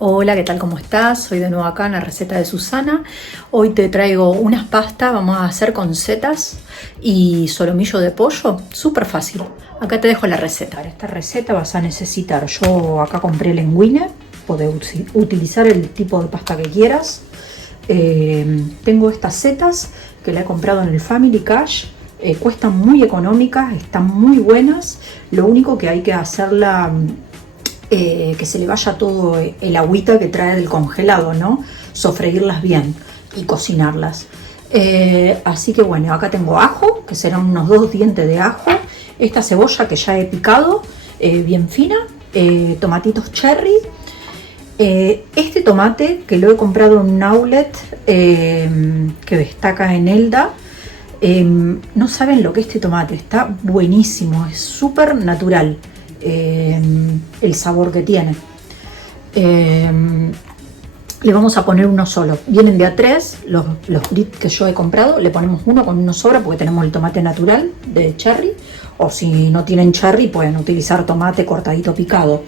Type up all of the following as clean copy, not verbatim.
Hola, ¿qué tal? ¿Cómo estás? Soy de nuevo acá en la receta de Susana. Hoy te traigo unas pastas, vamos a hacer con setas y solomillo de pollo, súper fácil. Acá te dejo la receta. Para esta receta vas a necesitar, yo acá compré linguine, podés utilizar el tipo de pasta que quieras. Tengo estas setas que la he comprado en el Family Cash. Cuestan muy económicas, están muy buenas. Lo único que hay que hacerla que se le vaya todo el agüita que trae del congelado, ¿no? Sofreírlas bien y cocinarlas. Así que bueno, acá tengo ajo, que serán unos 2 dientes de ajo, esta cebolla que ya he picado bien fina, tomatitos cherry, este tomate que lo he comprado en un outlet que destaca en Elda. No saben lo que es este tomate, está buenísimo, es súper natural el sabor que tiene. Le vamos a poner uno solo, vienen de a 3 los brits que yo he comprado, le ponemos uno, con uno sobra porque tenemos el tomate natural de cherry, o si no tienen cherry pueden utilizar tomate cortadito picado.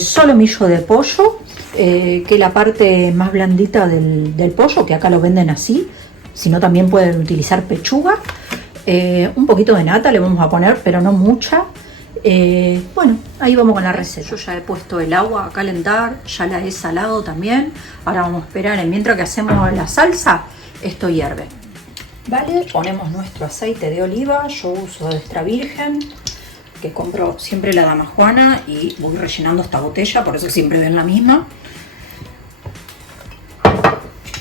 Solomillo de pollo, que es la parte más blandita del pollo, que acá lo venden así, sino también pueden utilizar pechuga. Un poquito de nata le vamos a poner, pero no mucha. Bueno, ahí vamos con la receta. Yo ya he puesto el agua a calentar, ya la he salado también. Ahora vamos a esperar, mientras que hacemos la salsa, esto hierve. Vale, ponemos nuestro aceite de oliva, yo uso de extra virgen, que compro siempre la Dama Juana y voy rellenando esta botella, por eso siempre ven la misma.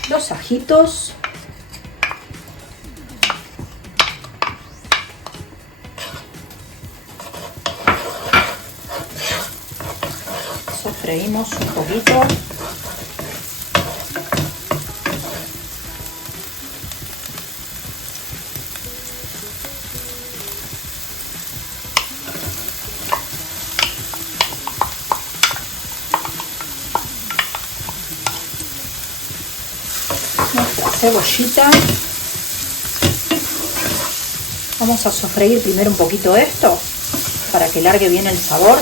Los ajitos. Sofreímos un poquito. Nuestra cebollita. Vamos a sofreír primero un poquito esto para que largue bien el sabor.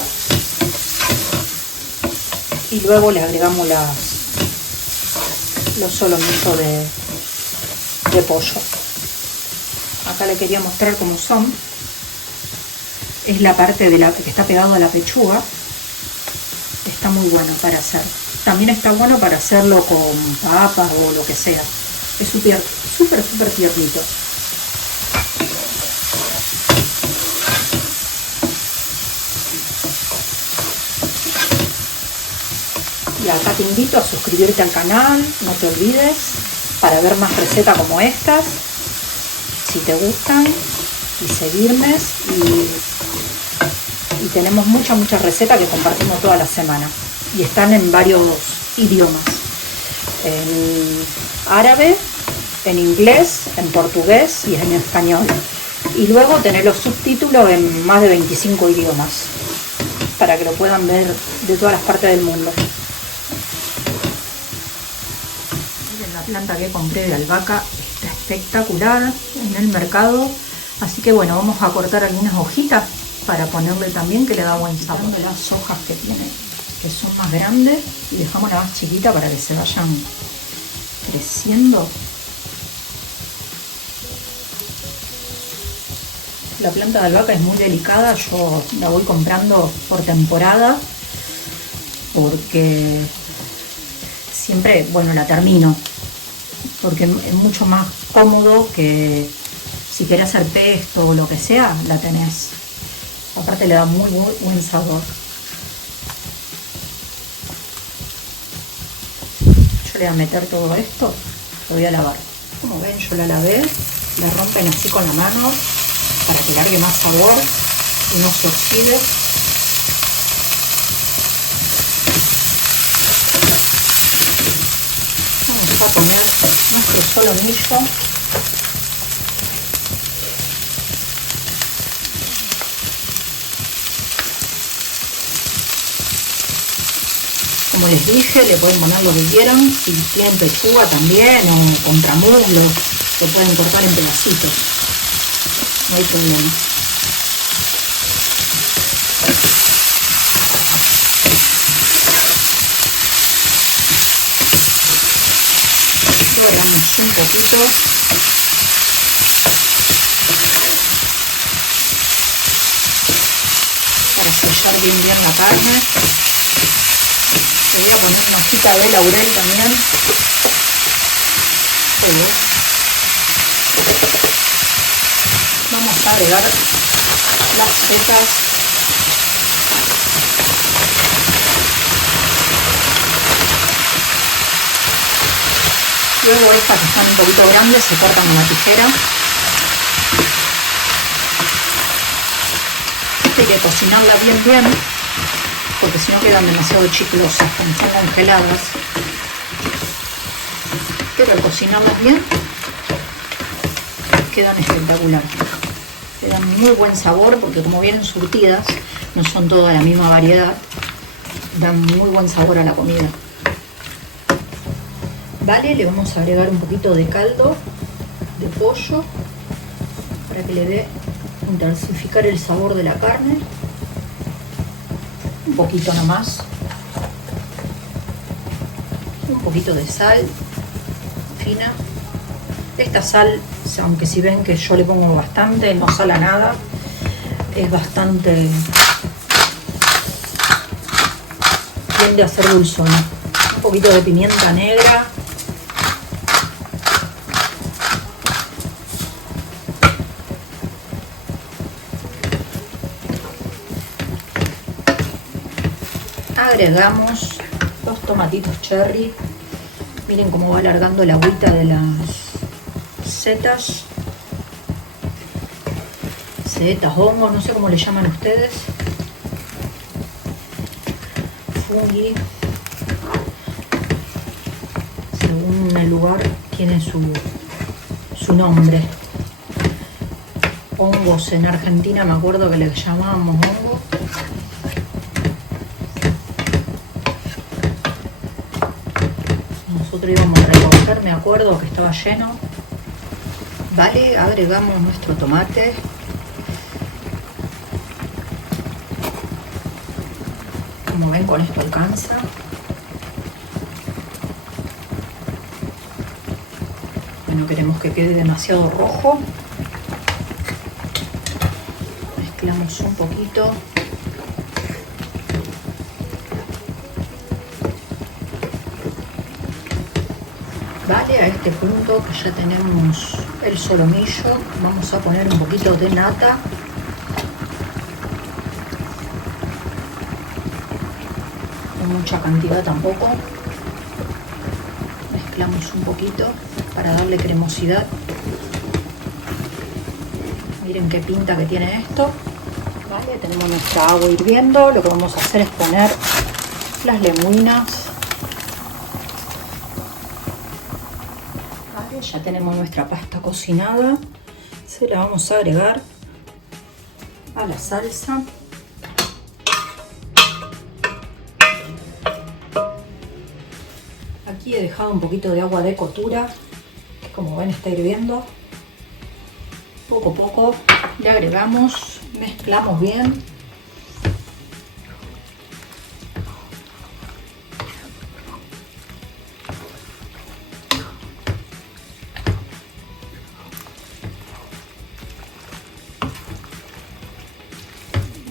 Y luego le agregamos los solomillos de pollo. Acá le quería mostrar cómo son. Es la parte que está pegado a la pechuga. Está muy bueno para hacer. También está bueno para hacerlo con papas o lo que sea. Es súper tiernito. Y acá te invito a suscribirte al canal, no te olvides, para ver más recetas como estas, si te gustan, y seguirme. Y tenemos muchas recetas que compartimos toda la semana. Y están en varios idiomas. En árabe, en inglés, en portugués y en español. Y luego tener los subtítulos en más de 25 idiomas, para que lo puedan ver de todas las partes del mundo. La planta que compré de albahaca está espectacular en el mercado, así que bueno, vamos a cortar algunas hojitas para ponerle también, que le da buen sabor. Las hojas que tiene, que son más grandes, y dejamos la más chiquita para que se vayan creciendo. La planta de albahaca es muy delicada, yo la voy comprando por temporada porque siempre, bueno, la termino, porque es mucho más cómodo que si querés hacer pesto o lo que sea, la tenés. Aparte le da muy buen sabor. Yo le voy a meter todo esto, lo voy a lavar. Como ven, yo la lavé, la rompen así con la mano para que largue más sabor y no se oxide. Vamos a poner nuestro solomillo. Como les dije, le pueden poner lo que quieran, si tienen pechuga también o contramuslo, lo pueden cortar en pedacitos, no hay problema. agregamos un poquito. Para sellar bien la carne. Le voy a poner una hojita de laurel también. Vamos a agregar las setas. Luego estas que están un poquito grandes se cortan con la tijera. Hay que cocinarlas bien, porque si no quedan demasiado chiclosas cuando están congeladas. Pero al cocinarlas bien, quedan espectacular. Le dan muy buen sabor porque como vienen surtidas, no son todas la misma variedad, dan muy buen sabor a la comida. Vale, le vamos a agregar un poquito de caldo de pollo para que le dé intensificar el sabor de la carne. Un poquito nomás. Un poquito de sal fina. Esta sal, aunque si ven que yo le pongo bastante, no sala nada, es bastante, tiende a ser dulzón. Un poquito de pimienta negra. Agregamos los tomatitos cherry. Miren cómo va alargando la agüita de las setas, hongos, no sé cómo le llaman ustedes, fungi, según el lugar tiene su nombre. Hongos en Argentina me acuerdo que les llamábamos hongos. Nosotros íbamos a recoger, me acuerdo que estaba lleno. Vale, agregamos nuestro tomate. Como ven, con esto alcanza. No queremos que quede demasiado rojo. Mezclamos un poquito. Vale, a este punto que ya tenemos el solomillo, vamos a poner un poquito de nata. No mucha cantidad tampoco. Mezclamos un poquito para darle cremosidad. Miren qué pinta que tiene esto. Vale, tenemos nuestra agua hirviendo. Lo que vamos a hacer es poner las lemuinas. Vale, ya tenemos nuestra pasta cocinada. Se la vamos a agregar a la salsa. Aquí he dejado un poquito de agua de cottura, que como ven está hirviendo. Poco a poco le agregamos, mezclamos bien.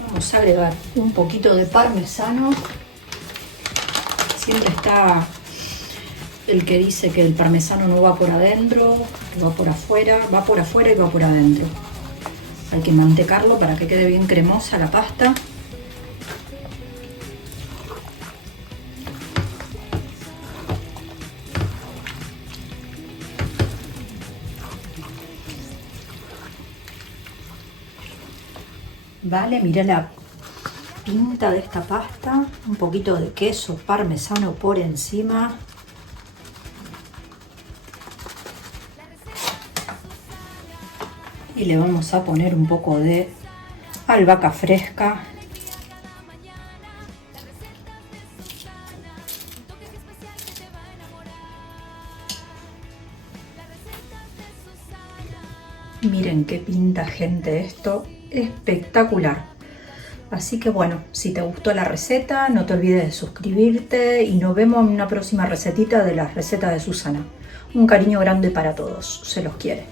Vamos a agregar un poquito de parmesano. Siempre está el que dice que el parmesano no va por adentro, va por afuera y va por adentro. Hay que mantecarlo para que quede bien cremosa la pasta. Vale, mirá la pinta de esta pasta. Un poquito de queso parmesano por encima. Y le vamos a poner un poco de albahaca fresca. Miren qué pinta, gente, esto espectacular. Así que bueno, si te gustó la receta, no te olvides de suscribirte y nos vemos en una próxima recetita de las recetas de Susana. Un cariño grande para todos, se los quiere.